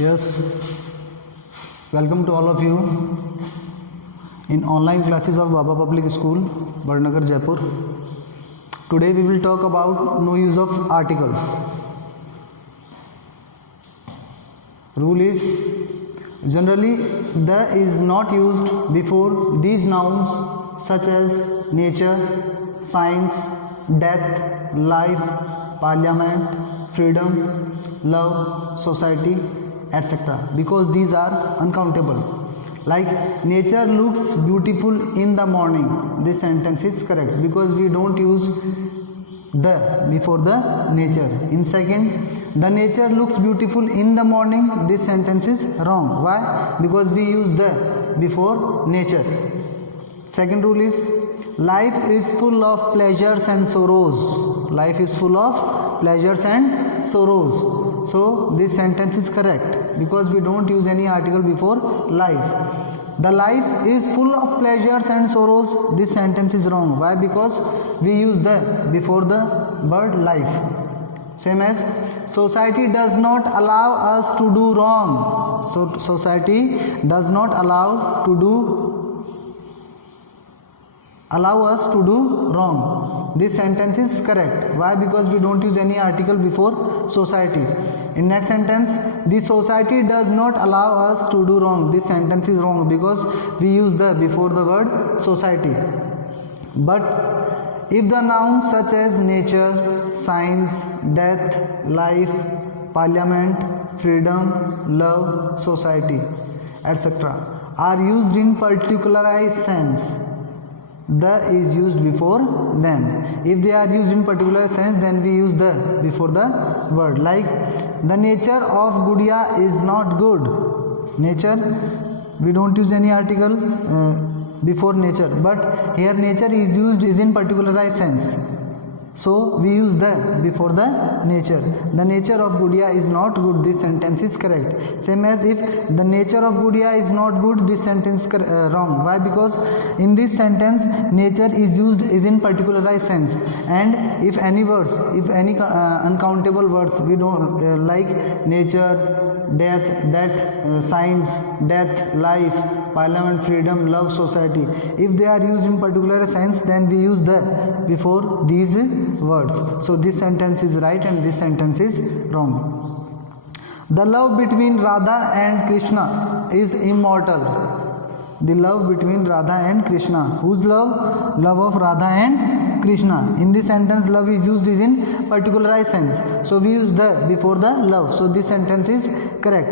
Yes, welcome to all of you in online classes of Baba Public School, Barnagar, Jaipur. Today we will talk about no use of articles. Rule is generally the is not used before these nouns such as nature, science, death, life, parliament, freedom, love, society, etc. because these are uncountable. Like nature looks beautiful in the morning. This sentence is correct because we don't use the before the nature. In second, the nature looks beautiful in the morning. This sentence is wrong. Why? Because we use the before nature. Second rule is life is full of pleasures and sorrows. Life is full of pleasures and sorrows. So this sentence is correct because we don't use any article before life. The life is full of pleasures and sorrows. This sentence is wrong. Why? Because we use the before the word life. Same as society does not allow us to do wrong. So society does not allow us to do wrong. This sentence is correct. Why? Because we don't use any article before society. In next sentence, the society does not allow us to do wrong. This sentence is wrong because we use the before the word society. But if the nouns such as nature, science, death, life, parliament, freedom, love, society, etc. are used in particularized sense, the is used before them. If they are used in particular sense, then we use the before the word. Like the nature of Gudiya is not good. Nature, we don't use any article before nature, but here nature is used is in particularized sense. So we use the before the nature. The nature of Gudiya is not good. This sentence is correct. Same as if the nature of Gudiya is not good, this sentence is wrong. Why? Because in this sentence nature is used is in particularized sense. And if any words, if any uncountable words, we don't like nature, death, that, science, death, life, parliament, freedom, love, society. If they are used in particular sense, then we use the before these words. So this sentence is right and this sentence is wrong. The love between Radha and Krishna is immortal. The love between Radha and Krishna. Whose love? Love of Radha and Krishna. In this sentence, love is used is in particularized sense. So we use the before the love. So this sentence is correct.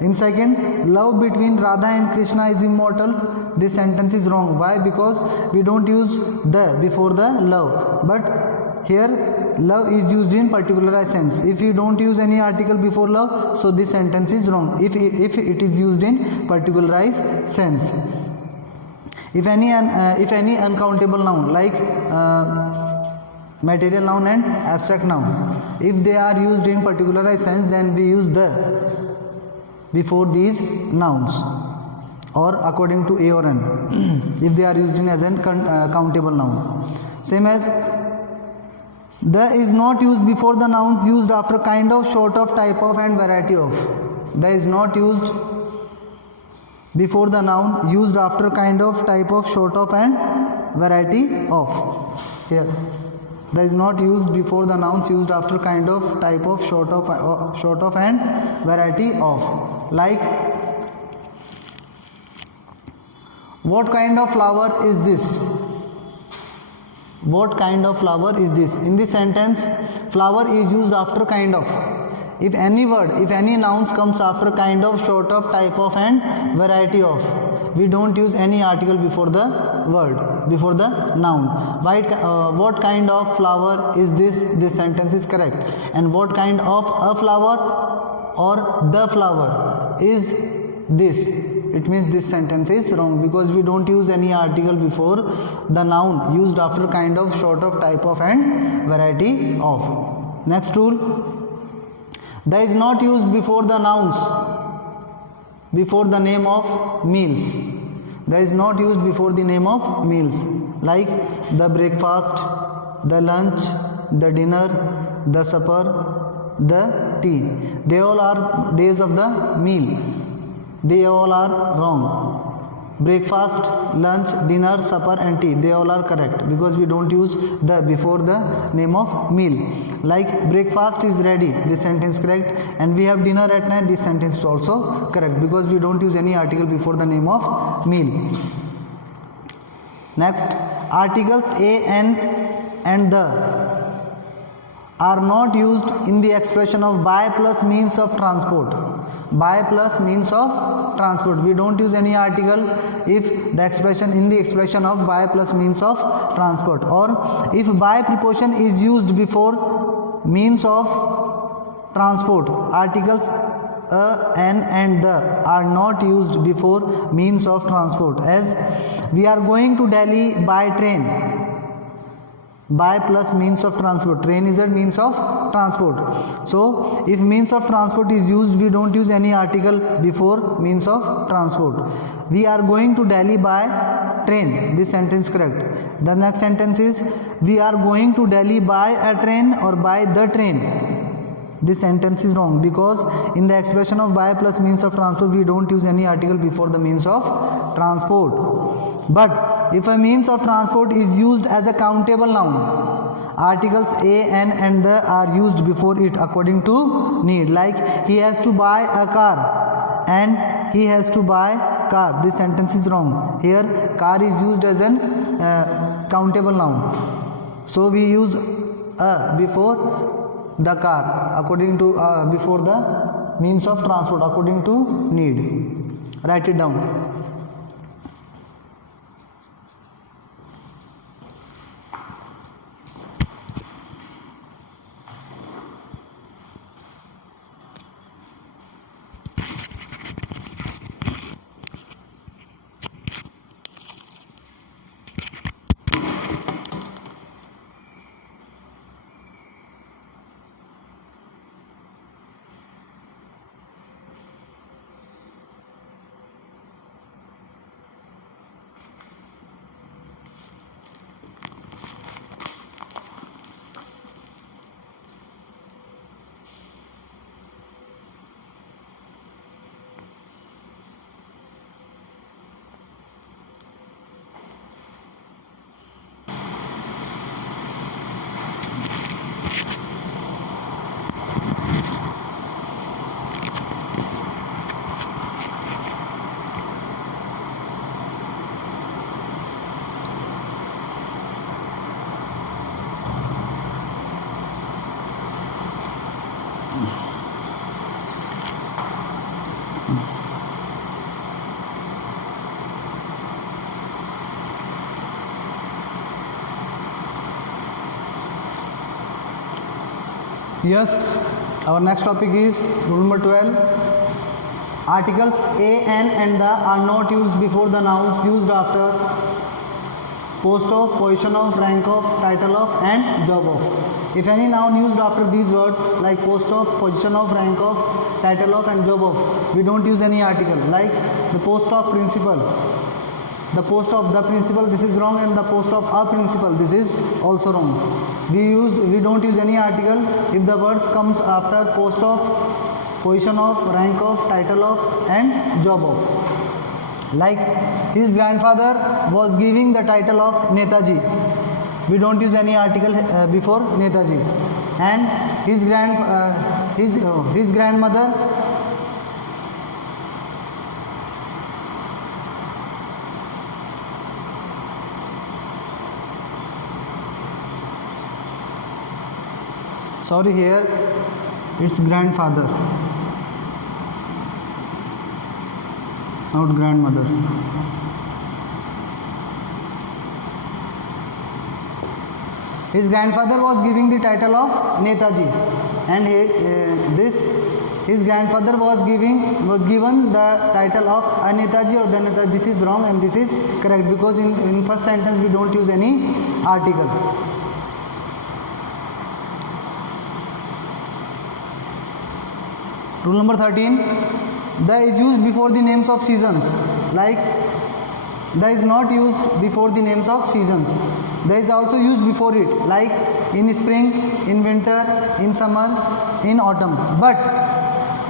In second, love between Radha and Krishna is immortal. This sentence is wrong. Why? Because we don't use the before the love. But here love is used in particularized sense. If you don't use any article before love, so this sentence is wrong. If it is used in particularized sense. If any uncountable noun like material noun and abstract noun, if they are used in particularized sense, then we use the before these nouns or according to A or N if they are used in as an countable noun. Same as the is not used before the nouns used after kind of, sort of, type of and variety of. The is not used before the noun used after kind of, type of, sort of and variety of. Here the is not used before the nouns used after kind of, type of, sort of and variety of. Like what kind of flower is this? What kind of flower is this? In this sentence, flower is used after kind of. If any word, if any nouns comes after kind of, sort of, type of and variety of, we don't use any article before the word, before the noun. What kind of flower is this? This sentence is correct. And what kind of a flower or the flower is this? It means this sentence is wrong because we don't use any article before the noun used after kind of, sort of, type of and variety of. Next rule, the is not used before the nouns, before the name of meals. The is not used before the name of meals. Like the breakfast, the lunch, the dinner, the supper, the tea. They all are days of the meal. They all are wrong. Breakfast, lunch, dinner, supper and tea, they all are correct because we don't use the before the name of meal. Like breakfast is ready, this sentence correct, and we have dinner at night, this sentence is also correct because we don't use any article before the name of meal. Next, articles a, an and the are not used in the expression of by plus means of transport. By plus means of transport, we don't use any article if the expression in the expression of by plus means of transport, or if by preposition is used before means of transport. Articles a, an and the are not used before means of transport, as we are going to Delhi by train. By plus means of transport, train is a means of transport. So if means of transport is used, we don't use any article before means of transport. We are going to Delhi by train, this sentence correct. The next sentence is we are going to Delhi by a train or by the train. This sentence is wrong because in the expression of by plus means of transport, we don't use any article before the means of transport. But if a means of transport is used as a countable noun, articles a, an and the are used before it according to need. Like he has to buy a car and he has to buy car. This sentence is wrong. Here car is used as an countable noun. So we use a before the car according to before the means of transport according to need. Write it down. Yes, our next topic is rule number 12. Articles a, an and the are not used before the nouns used after post of, position of, rank of, title of and job of. If any noun used after these words like post of, position of, rank of, title of and job of, we don't use any article. Like the post of principal, the post of the principal, this is wrong, and the post of a principal, this is also wrong. We don't use any article if the words comes after post of, position of, rank of, title of and job of. Like his grandfather was giving the title of Netaji. We don't use any article before Netaji. And his grandmother sorry, here it's grandfather, not grandmother. His grandfather was giving the title of Netaji, and his grandfather was given the title of a Netaji or the Netaji. This is wrong and this is correct because in first sentence we don't use any article. Rule number 13, the is used before the names of seasons. Like the is not used before the names of seasons. There is also used before it, like in spring, in winter, in summer, in autumn. But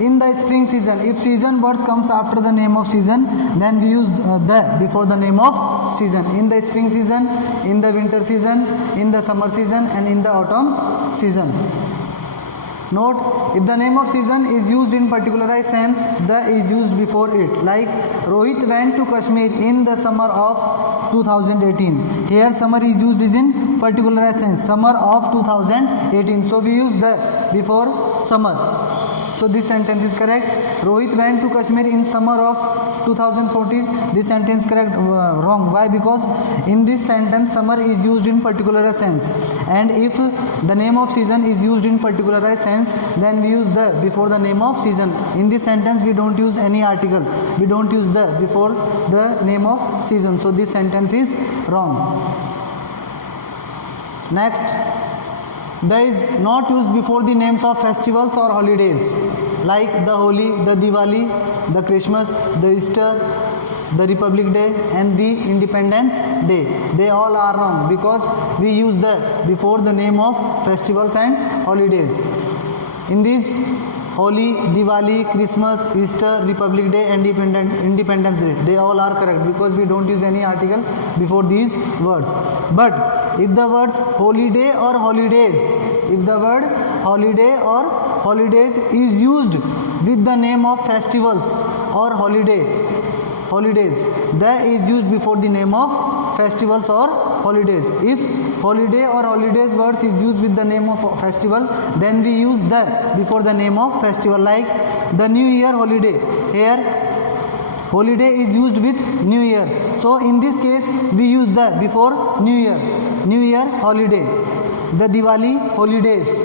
in the spring season, if season words comes after the name of season, then we use the before the name of season. In the spring season, in the winter season, in the summer season, and in the autumn season. Note, if the name of season is used in particularized sense, the is used before it. Like Rohit went to Kashmir in the summer of 2018. Here summer is used is in particularized sense, summer of 2018. So we use the before summer. So this sentence is correct. Rohit went to Kashmir in summer of 2014. This sentence correct. Wrong. Why? Because in this sentence summer is used in particularized sense, and if the name of season is used in particularized sense, then we use the before the name of season. In this sentence we don't use any article. We don't use the before the name of season. So this sentence is wrong. Next, the is not used before the names of festivals or holidays, like the Holi, the Diwali, the Christmas, the Easter, the Republic Day, and the Independence Day. They all are wrong because we use the before the name of festivals and holidays. In these, Holi, Diwali, Christmas, Easter, Republic Day, and Independence Day, they all are correct because we don't use any article before these words. But if the words holiday or holidays, if the word holiday or holidays is used with the name of festivals or holidays, the is used before the name of festivals or holidays. If holiday or holidays words is used with the name of festival, then we use the before the name of festival, like the New Year holiday. Here holiday is used with New Year, so in this case we use the before New Year holiday. The Diwali holidays,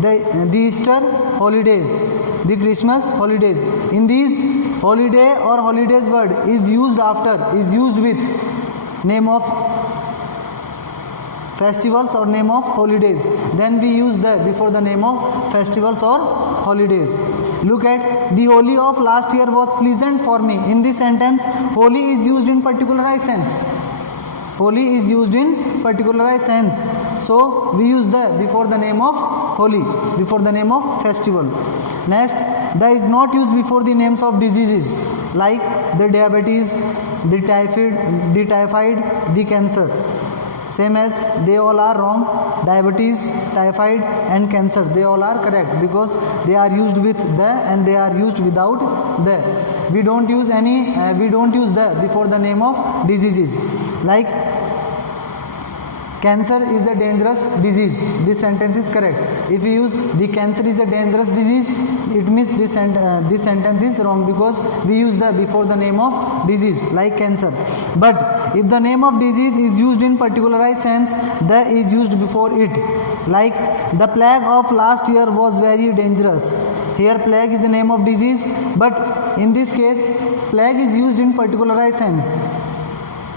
the Easter holidays, the Christmas holidays. In these, holiday or holidays word is used with name of festivals or name of holidays, then we use the before the name of festivals or holidays. Look at the Holi of last year was pleasant for me. In this sentence, Holi is used in particularized sense. Holi is used in particularized sense, so we use the before the name of Holi, before the name of festival. Next, the is not used before the names of diseases, like the diabetes, the typhoid, the cancer. Same as they all are wrong. Diabetes, typhoid, and cancer, they all are correct because they are used with the and they are used without the. We don't use the before the name of diseases. Like cancer is a dangerous disease. This sentence is correct. If we use the cancer is a dangerous disease, it means this sentence is wrong because we use the before the name of disease, like cancer. But if the name of disease is used in particularized sense, the is used before it. Like the plague of last year was very dangerous. Here plague is the name of disease, but in this case plague is used in particularized sense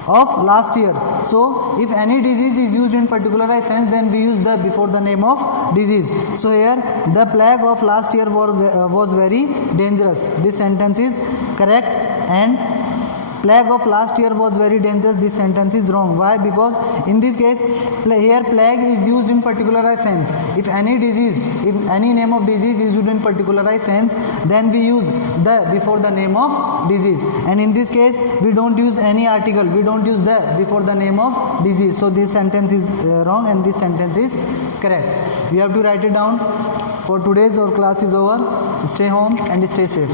of last year. So if any disease is used in particularized sense, then we use the before the name of disease. So here the plague of last year was very dangerous. This sentence is correct, and plague of last year was very dangerous, this sentence is wrong. Why? Because in this case here plague is used in particularized sense. If any name of disease is used in particularized sense, then we use the before the name of disease, and in this case we don't use any article, we don't use the before the name of disease. So this sentence is wrong and this sentence is correct. We have to write it down. For today's our class is over. Stay home and stay safe.